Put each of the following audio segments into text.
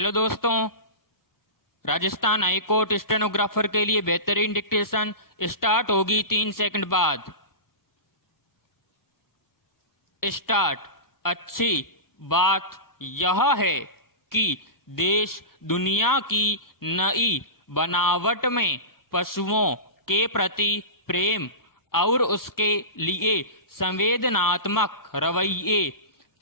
Hello दोस्तों, Rajasthan high court stenographer के लिए बेहतरीन डिक्टेशन स्टार्ट होगी 3 सेकंड बाद। स्टार्ट। अच्छी बात यह है कि देश दुनिया की नई बनावट में पशुओं के प्रति प्रेम और उसके लिए संवेदनात्मक रवैये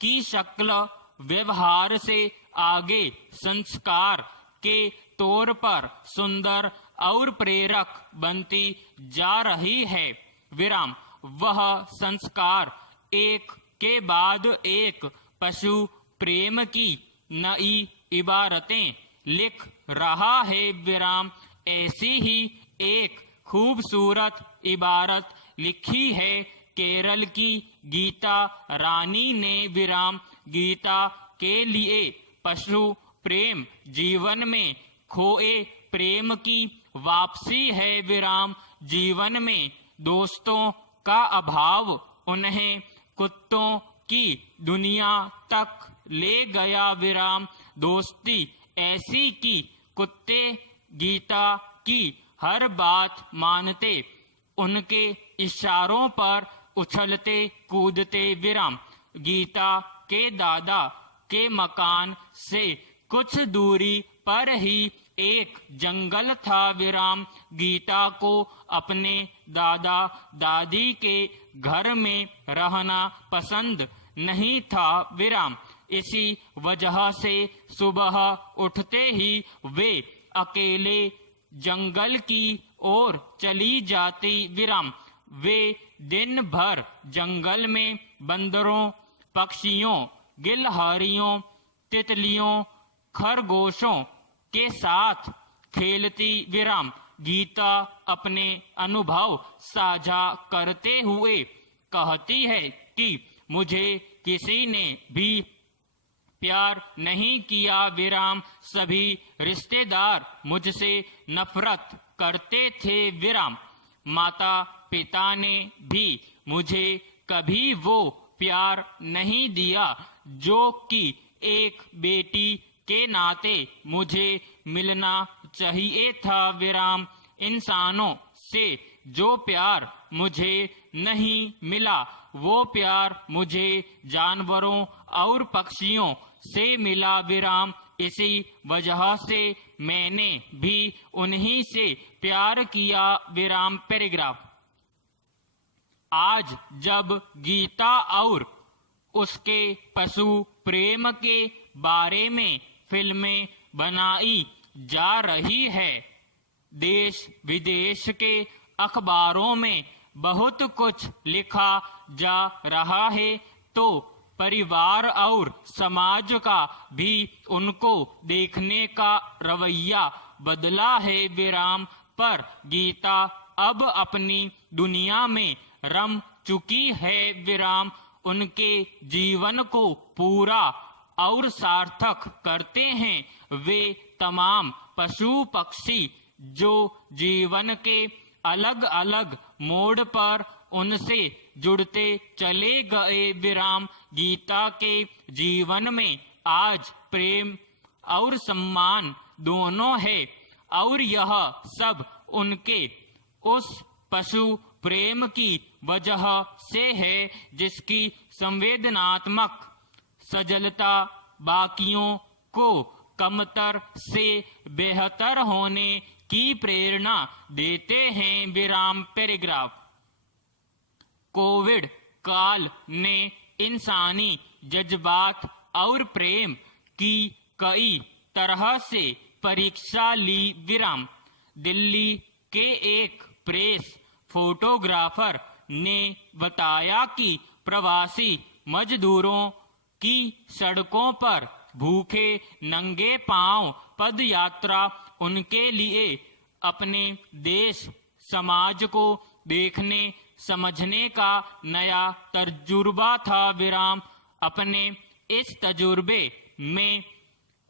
की शक्ल व्यवहार से आगे संस्कार के तौर पर सुंदर और प्रेरक बनती जा रही है। विराम। वह संस्कार एक के बाद एक पशु प्रेम की नई इबारतें लिख रहा है। विराम। ऐसी ही एक खूबसूरत इबारत लिखी है केरल की गीता रानी ने। विराम। गीता के लिए पशु प्रेम जीवन में खोए प्रेम की वापसी है। विराम। जीवन में दोस्तों का अभाव उन्हें कुत्तों की दुनिया तक ले गया। विराम। दोस्ती ऐसी कि कुत्ते गीता की हर बात मानते, उनके इशारों पर उछलते कूदते। विराम। गीता के दादा के मकान से कुछ दूरी पर ही एक जंगल था। विराम। गीता को अपने दादा दादी के घर में रहना पसंद नहीं था। विराम। इसी वजह से सुबह उठते ही वे अकेले जंगल की ओर चली जाती। विराम। वे दिन भर जंगल में बंदरों, पक्षियों, गिलहरियों, तितलियों, खरगोशों के साथ खेलती। विराम। गीता अपने अनुभव साझा करते हुए कहती है कि मुझे किसी ने भी प्यार नहीं किया। विराम। सभी रिश्तेदार मुझसे नफरत करते थे। विराम। माता पिता ने भी मुझे कभी वो प्यार नहीं दिया जो कि एक बेटी के नाते मुझे मिलना चाहिए था। विराम। इंसानों से जो प्यार मुझे नहीं मिला वो प्यार मुझे जानवरों और पक्षियों से मिला। विराम। इसी वजह से मैंने भी उन्हीं से प्यार किया। विराम। पैराग्राफ। आज जब गीता और उसके पशु प्रेम के बारे में फिल्में बनाई जा रही है, देश विदेश के अखबारों में बहुत कुछ लिखा जा रहा है, तो परिवार और समाज का भी उनको देखने का रवैया बदला है। विराम। पर गीता अब अपनी दुनिया में रम चुकी है। विराम। उनके जीवन को पूरा और सार्थक करते हैं वे तमाम पशु पक्षी जो जीवन के अलग अलग मोड़ पर उनसे जुड़ते चले गए। विराम। गीता के जीवन में आज प्रेम और सम्मान दोनों है और यह सब उनके उस पशु प्रेम की वजह से है जिसकी संवेदनात्मक सजलता बाकियों को कमतर से बेहतर होने की प्रेरणा देते हैं। विराम। पैराग्राफ। कोविड काल ने इंसानी जज्बात और प्रेम की कई तरह से परीक्षा ली। विराम। दिल्ली के एक प्रेस फोटोग्राफर ने बताया कि प्रवासी मजदूरों की सड़कों पर भूखे नंगे पांव पद यात्रा उनके लिए अपने देश समाज को देखने समझने का नया तजुर्बा था। विराम। अपने इस तजुर्बे में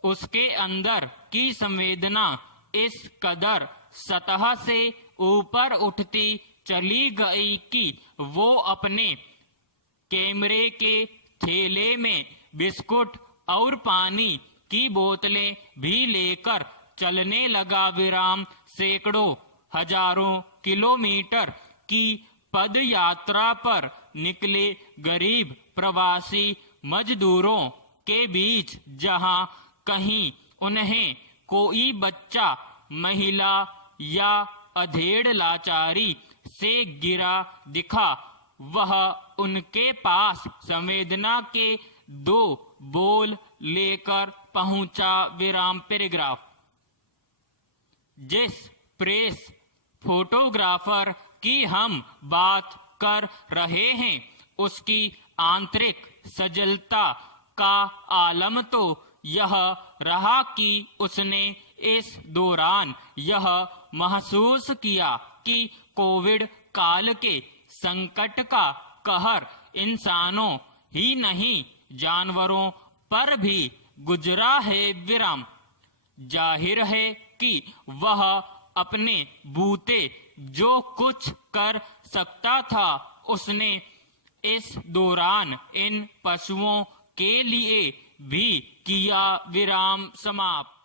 उसके अंदर की संवेदना इस कदर सतह से ऊपर उठती चली गई कि वो अपने कैमरे के थैले में बिस्कुट और पानी की बोतलें भी लेकर चलने लगा विराम। सैकड़ों हजारों किलोमीटर की पद यात्रा पर निकले गरीब प्रवासी मजदूरों के बीच जहां कहीं उन्हें कोई बच्चा, महिला या अधेड़ लाचारी से गिरा दिखा, वह उनके पास संवेदना के 2 बोल लेकर पहुंचा। विराम। पैराग्राफ। जिस प्रेस फोटोग्राफर की हम बात कर रहे हैं उसकी आंतरिक सजलता का आलम तो यह रहा कि उसने इस दौरान यह महसूस किया कि कोविड काल के संकट का कहर इंसानों ही नहीं जानवरों पर भी गुजरा है। विराम। जाहिर है कि वह अपने बूते जो कुछ कर सकता था उसने इस दौरान इन पशुओं के लिए भी किया। विराम समाप्त।